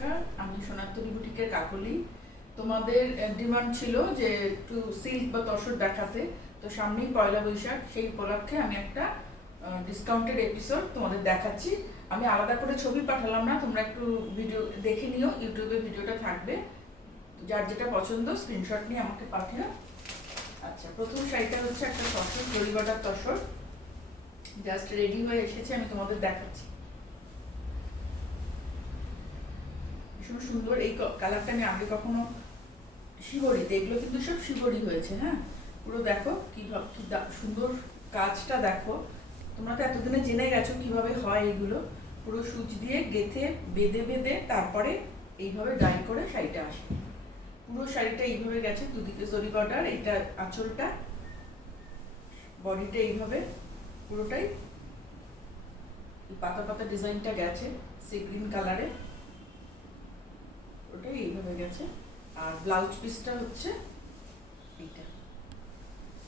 নমস্কার, আমি সোনাত্তরী বুটিকের কাকলি। তোমাদের ডিমান্ড ছিল যে একটু সিল্ক বা তসর দেখাতে, তো সামনেই পয়লা বৈশাখ, সেই উপলক্ষে আমি একটা ডিসকাউন্টেড এপিসোড তোমাদের দেখাচ্ছি। আমি আলাদা করে ছবি পাঠালাম না, তোমরা একটু ভিডিও দেখে নিও, ইউটিউবে ভিডিওটা থাকবে। যার যেটা পছন্দ স্ক্রিনশট নিয়ে আমাকে পাঠিও। আচ্ছা, প্রথম শাড়িটা হচ্ছে একটা তসর, জরি বর্ডার তসর, জাস্ট রেডি হয়ে এসেছে, আমি তোমাদের দেখাচ্ছি। ভীষণ সুন্দর এই কালারটা আমি আগে কখনো শিবরিতে, এগুলো কিন্তু সব শিবরি হয়েছে। হ্যাঁ, পুরো দেখো কি সুন্দর কাজটা দেখো। তোমরা তো এতদিনে জেনে গেছো কিভাবে হয় এগুলো। পুরো সুচ দিয়ে গেথে বেঁধে বেঁধে তারপরে এইভাবে ডাই করে শাড়িটা আসে। পুরো শাড়িটা এইভাবে গেছে, দুদিকে জরি বর্ডার, এইটা আঁচলটা, বডিটা এইভাবে পুরোটাই পাতা পাতা ডিজাইনটা গেছে সি গ্রিন কালারে, ওটাই এইভাবে গেছে। আর ব্লাউজ পিসটা হচ্ছে এইটা,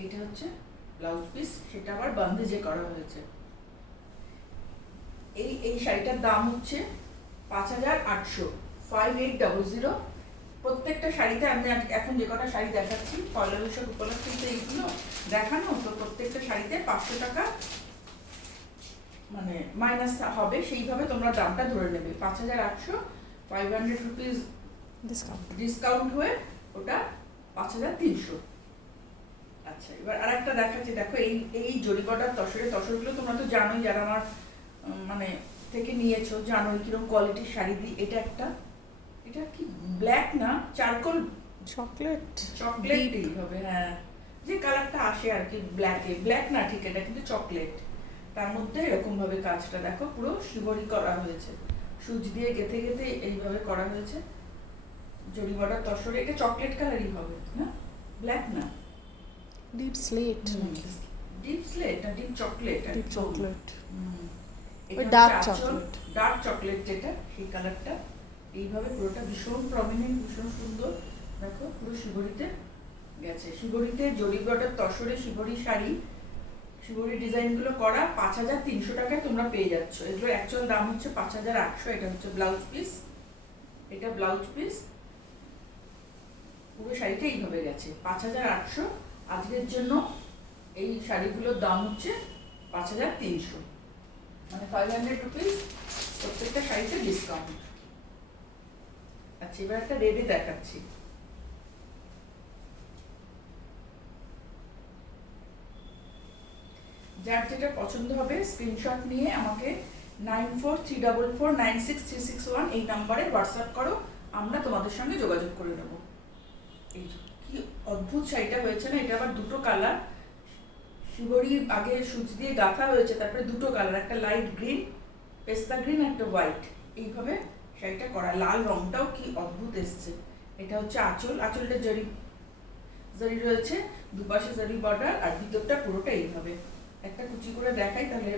এইটা হচ্ছে ব্লাউজ পিস, সেটা আবার বান্দেজে করা হয়েছে। এই শাড়িটার দাম হচ্ছে ৫,৮০০, 5800। প্রত্যেকটা শাড়িতে আমি এখন যে কটা শাড়ি দেখাচ্ছি পয়লা বৈশাখ উপলক্ষে এইগুলো দেখানো, তো প্রত্যেকটা শাড়িতে 500 টাকা মানে মাইনাস হবে, সেইভাবে তোমরা দামটা ধরে নেবে। ৫,৮০০, 500 রুপিস ডিসকাউন্ট হয়ে ওটা ৫,৩০০। আচ্ছা, এবার আরেকটা দেখাচ্ছি, দেখো এই জরি বর্ডার তসরগুলো তোমরা তো জানোই, যারা আমার মানে থেকে নিয়েছো জানোই কিরকম কোয়ালিটির শাড়ি দিই। এটা একটা, এটা কি ব্ল্যাক না চারকোল, চকলেটই হবে। হ্যাঁ, যে কালারটা আসে আর কি, ব্ল্যাক না ঠিক, এটা কিন্তু চকলেট। তার মধ্যে এরকম ভাবে কাজটা দেখো, পুরো শিবরি করা হয়েছে, সুচ দিয়ে গেথে গেথে এইভাবে করা হয়েছে। জরি বর্ডার তসরে এটা চকলেট কালারই হবে না, ব্ল্যাক না, ডিপ স্লেট ডিপ স্লেট না ডিপ চকলেট, ডিপ চকলেট, এটা ডার্ক চকলেট, ডার্ক চকলেট যেটা, সেই কালারটা এইভাবে পুরোটা ভীষণ প্রমিনেন্ট, ভীষণ সুন্দর। দেখো পুরো শিবরিতে গেছে, শিবরিতে জরি বর্ডার তসরে শিবরি শাড়ি, শিবরি ডিজাইনগুলো করা ৫,৩০০ টাকায় তোমরা পেয়ে যাচ্ছ। এগুলোর অ্যাকচুয়াল দাম হচ্ছে ৫,৮০০। এটা হচ্ছে ব্লাউজ পিস, এটা ব্লাউজ পিস, পুরো শাড়িটা এইভাবে গেছে ৫,৮০০। আজকের জন্য এই শাড়িগুলোর দাম হচ্ছে ৫,৩০০, মানে 500 রুপিস প্রত্যেকটা শাড়িতে ডিসকাউন্ট। আচ্ছা, এবার একটা রেডি দেখাচ্ছি। যার যেটা পছন্দ হবে স্ক্রিনশট নিয়ে আমাকে 9434496361 এই নাম্বারে হোয়াটসঅ্যাপ করো, আমরা তোমাদের সঙ্গে যোগাযোগ করে নেব। এই কি অদ্ভুত শাড়িটা হয়েছে না, এটা আবার দুটো কালার, শিবরি আগে সুচ দিয়ে গাঁথা হয়েছে, তারপরে দুটো কালার, একটা লাইট গ্রিন, পেস্তা গ্রিন, একটা হোয়াইট, এইভাবে শাড়িটা করা। লাল রংটাও কি অদ্ভুত এসছে। এটা হচ্ছে আঁচল, আঁচলটা জরি রয়েছে, দুপাশে জরি বর্ডার, আর ভিতরটা পুরোটা এইভাবে। একটা কুচি করে দেখাই তাহলে,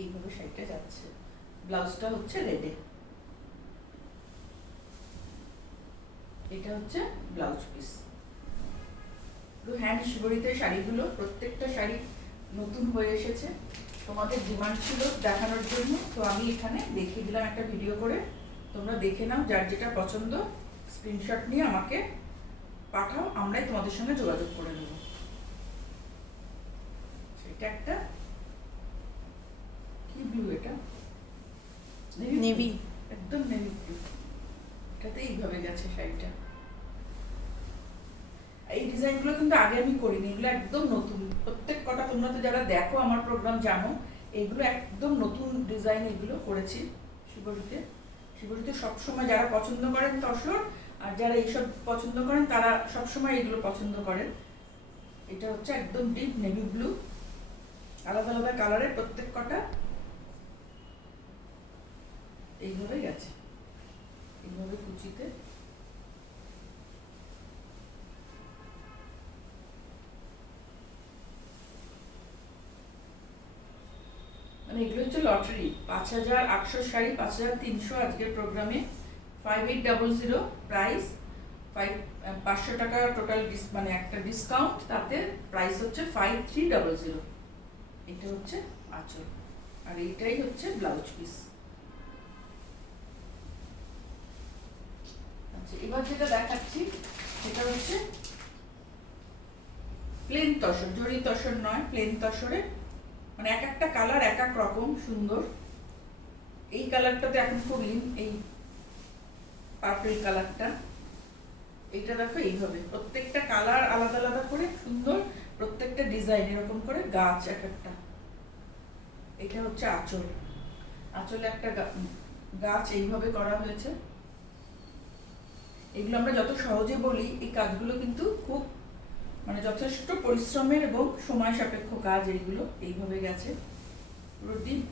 এইভাবে শাড়িটা যাচ্ছে। ব্লাউজটা হচ্ছে রেডে, এটা হচ্ছে ব্লাউজ পিস। হ্যান্ড শিবরিতে শাড়িগুলো, প্রত্যেকটা শাড়ি নতুন হয়ে এসেছে, তোমাদের ডিমান্ড ছিল দেখানোর জন্য, তো আমি এখানে দেখিয়ে দিলাম একটা ভিডিও করে। তোমরা দেখে নাও, যার যেটা পছন্দ স্ক্রিনশট নিয়ে আমাকে পাঠাও, আমরাই তোমাদের সঙ্গে যোগাযোগ করে নেব। এটা একটা কি ব্লু, এটা নেভি, একদম নেভি ব্লু, এটাতে এইভাবে গেছে শাড়িটা। এই ডিজাইনগুলো কিন্তু আগে আমি করিনি, এগুলো একদম নতুন। প্রত্যেক কটা তোমরা তো যারা দেখো আমার প্রোগ্রাম জানো, এগুলো একদম নতুন ডিজাইন এগুলো করেছি শিবরিতে। শিবরিতে সবসময় যারা পছন্দ করেন তসর, আর যারা এইসব পছন্দ করেন তারা সবসময় এগুলো পছন্দ করেন। এটা হচ্ছে একদম ডিপ নেভি ব্লু, আলাদা আলাদা কালারের প্রত্যেক কটা এইভাবে গেছে, এইভাবে কুচিতে। মানে এগুলো হচ্ছে লটারি। ৫,৮০০ শাড়ি ৫,৩০০ আজকের প্রোগ্রামে, 5800 প্রাইস, 500 টাকা টোটাল, মানে একটা ডিসকাউন্ট, তাতে প্রাইস হচ্ছে 5300। এটা এটা হচ্ছে আঁচল, আর এইটাই হচ্ছে ব্লাউজ পিস। আচ্ছা, এবার যেটা দেখাচ্ছি সেটা হচ্ছে প্লেন তসর, জরি তসর নয়, প্লেন তসরে, মানে এক একটা কালার এক এক রকম সুন্দর। এই কালারটাতে এখন খুব ইন, এই পার্পল কালারটা। এটা দেখো এইভাবে প্রত্যেকটা কালার আলাদা আলাদা করে সুন্দর, প্রত্যেকটা ডিজাইন এরকম করে গাছ এক একটা। এটা হচ্ছে আঁচল, আঁচলে একটা গাছ এইভাবে করা হয়েছে। এগুলো আমরা যত সহজে বলি, এই কাজগুলো কিন্তু খুব মানে যথেষ্ট পরিশ্রমের এবং সময় সাপেক্ষ কাজ। এইগুলো এইভাবে গেছে পুরো ডিপ,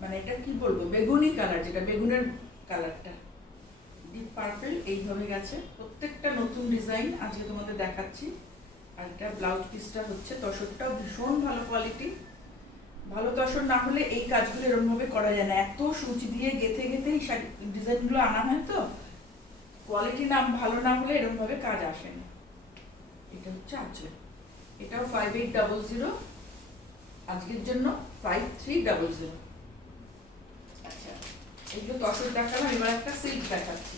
মানে এটা কি বলবো, বেগুনি কালার, যেটা বেগুনের কালারটা, ডিপ পার্পল এইভাবে গেছে। প্রত্যেকটা নতুন ডিজাইন আজকে তোমাদের দেখাচ্ছি। আর এটা ব্লাউজ পিসটা হচ্ছে, তসরটাও ভীষণ ভালো কোয়ালিটি। ভালো তসর না হলে এই কাজগুলো এরকম ভাবে করা যায় না, এত সূচ দিয়ে গেথে গেথে এই ডিজাইনগুলো আনা হয়, তো কোয়ালিটি না ভালো না হলে এরকম ভাবে কাজ আসে না। এটা হচ্ছে আঁচল, এটাও 5800, আজকের জন্য 5300। আচ্ছা, এইগুলো তসর দেখালাম, এবার একটা সিল্ক দেখাচ্ছি।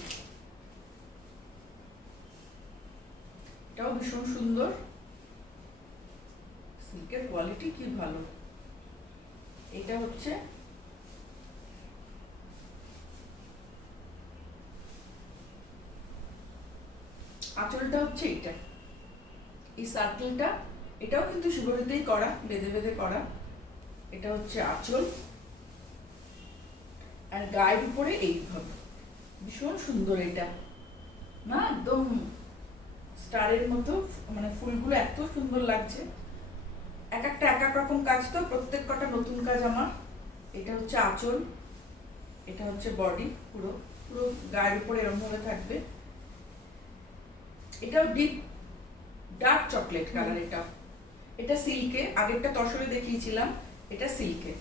এটাও ভীষণ সুন্দর, সিল্কের কোয়ালিটি কি ভালো। এটা হচ্ছে আঁচলটা হচ্ছে এইটা, এই সার্কেলটা, এটাও কিন্তু সুগরিতেই করা, বেঁধে বেঁধে করা। এটা হচ্ছে আঁচল, আর গায়ের উপরে এইভাবে ভীষণ সুন্দর। এটা না একদম স্টারের মতো, মানে ফুলগুলো এত সুন্দর লাগছে। এক একটা এক এক রকম কাজ, তো প্রত্যেক কটা নতুন কাজ আমার। এটা হচ্ছে আঁচল, এটা হচ্ছে বডি, পুরো পুরো গায়ের উপরে এরকম ভাবে থাকবে। এটাও ডিপ ডার্ক চকলেট কালার। এটা সিল্কে, আগেরটা তসরে দেখিয়েছিলাম, এটা সিল্কে।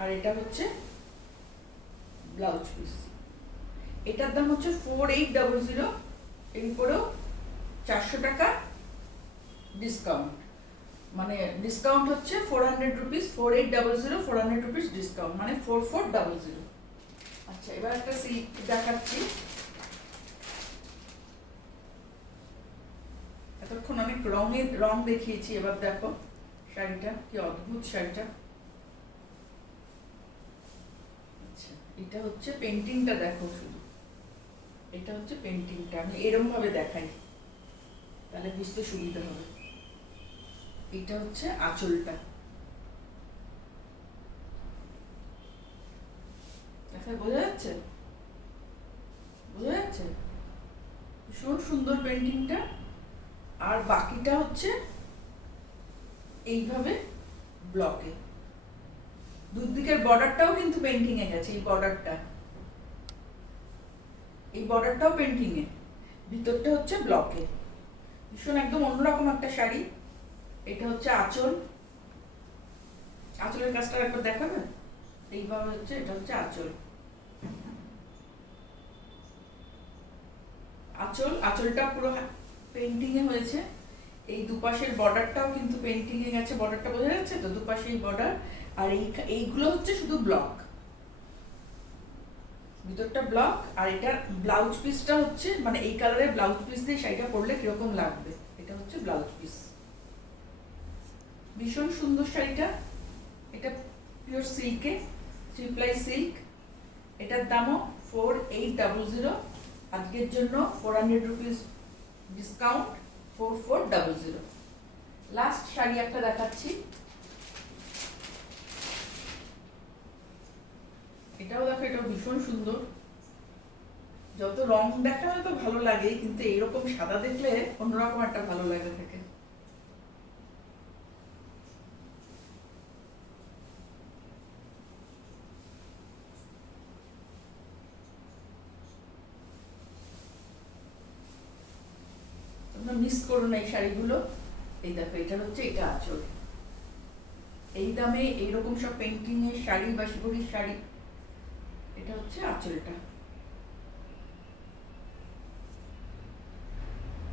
আর এটা হচ্ছে ব্লাউজ পিস। এটার দাম হচ্ছে 4800, এর উপরেও 400 টাকা ডিসকাউন্ট, মানে ডিসকাউন্ট হচ্ছে 400 রুপিস, 4800, 400 রুপিস ডিসকাউন্ট, মানে 4400। আচ্ছা, এবার একটা সিল্ক দেখাচ্ছি। এতক্ষণ অনেক রং দেখিয়েছি, এবার দেখো শাড়িটা কি অদ্ভুত শাড়িটা। আচ্ছা, এটা হচ্ছে পেন্টিংটা, দেখো শুধু, এটা হচ্ছে পেন্টিংটা। আমি এরকম ভাবে দেখাই, তাহলে বুঝতে সুবিধা হবে। এটা হচ্ছে আঁচলটা, দেখা বোঝা যাচ্ছে, বোঝা যাচ্ছে ভীষণ সুন্দর পেন্টিংটা। আর বাকিটা হচ্ছে এইভাবে ব্লকে। দুদিকের বর্ডারটাও কিন্তু পেন্টিং এ গেছে, এই বর্ডারটাও পেন্টিং এ, ভিতরটা হচ্ছে ব্লকে। ভীষণ একদম অন্যরকম একটা শাড়ি। এটা হচ্ছে আঁচল, আঁচলের কাজটা একবার দেখাবে। এইভাবে হচ্ছে, এটা হচ্ছে আঁচল। আঁচলটা পুরো পেন্টিং এ হয়েছে। এই দুপাশের বর্ডারটাও কিন্তু পেন্টিং এ গেছে, বর্ডারটা বোঝা যাচ্ছে তো, দুপাশে এই বর্ডার। আর এইগুলো হচ্ছে শুধু ব্লক, ভিতরটা ব্লক। আর এটার ব্লাউজ পিসটা হচ্ছে, মানে এই কালারের ব্লাউজ পিস দিয়ে শাড়িটা পরলে কিরকম লাগবে, এটা হচ্ছে ব্লাউজ পিস। ভীষণ সুন্দর শাড়িটা। এটা পিওর সিল্কে, 3 ply সিল্ক। এটার দামও 4800, আজকের জন্য 400 রুপিস ডিসকাউন্ট, 4400। লাস্ট শাড়ি একটা দেখাচ্ছি। এটাও দেখো, এটাও ভীষণ সুন্দর। যত রং দেখানো তো ভালো লাগে, কিন্তু এইরকম সাদা দেখলে অন্যরকম একটা ভালো লাগে থাকে। তোমরা মিস করো না এই শাড়িগুলো। এই দেখো, এটা হচ্ছে, এটা আঁচল। এই দামে এইরকম সব পেন্টিং এর শাড়ি বা শিবরির শাড়ি, এটা হচ্ছে আঁচলটা,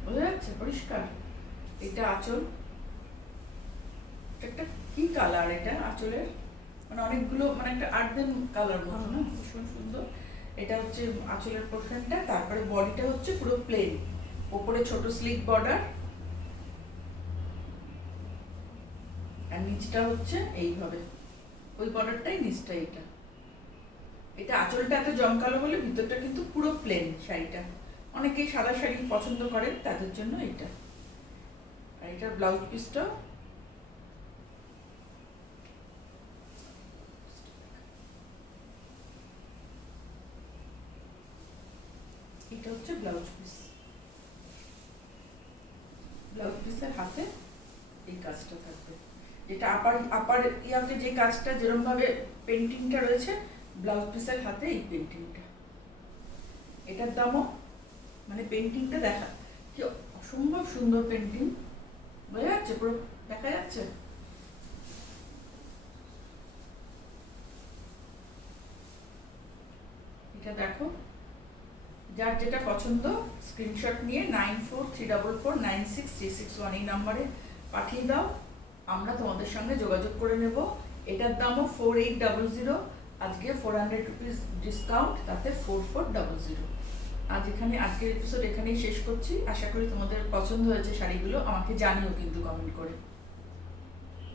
বোঝা যাচ্ছে পরিষ্কার। এটা আঁচল, একটা কি কালার এটা আঁচলের, মানে অনেকগুলো, মানে একটা আর্দেন কালার মতো না, ভীষণ সুন্দর। এটা হচ্ছে আঁচলের পোর্শনটা, তারপরে বডিটা হচ্ছে পুরো প্লেন, ওপরে ছোট স্লিক বর্ডার, আর নিচটা হচ্ছে এইভাবে, ওই বর্ডারটাই নিচটা। এটা এটা আঁচলটা এত জমকালো বলে ভিতরটা কিন্তু পুরো প্লেন শাড়িটা। অনেকেই সাদা শাড়ি পছন্দ করেন, তাদের জন্য এটা। আর এটা ব্লাউজ পিসটা, এটা হচ্ছে ব্লাউজ পিস। ব্লাউজ পিসের হাতে এই কাজটা থাকবে, যেটা আপার আপার ইয়াতে যে কাজটা যেরকম ভাবে পেন্টিংটা রয়েছে, ব্লাউজ পিসের হাতে এই পেন্টিংটা। এটার দামও, মানে পেন্টিংটা দেখা কি অসম্ভব সুন্দর পেন্টিং, বোঝা যাচ্ছে, পুরো দেখা যাচ্ছে। এটা দেখো, যার যেটা পছন্দ স্ক্রিনশট নিয়ে 9434496361 এই নাম্বারে পাঠিয়ে দাও, আমরা তোমাদের সঙ্গে যোগাযোগ করে নেব। এটার দামও 4800, আজকে 400 রুপিস ডিসকাউন্ট, তাতে 4400। আজকের এপিসোড এখানেই শেষ করছি। আশা করি তোমাদের পছন্দ হয়েছে শাড়িগুলো, আমাকে জানিও কিন্তু কমেন্ট করে।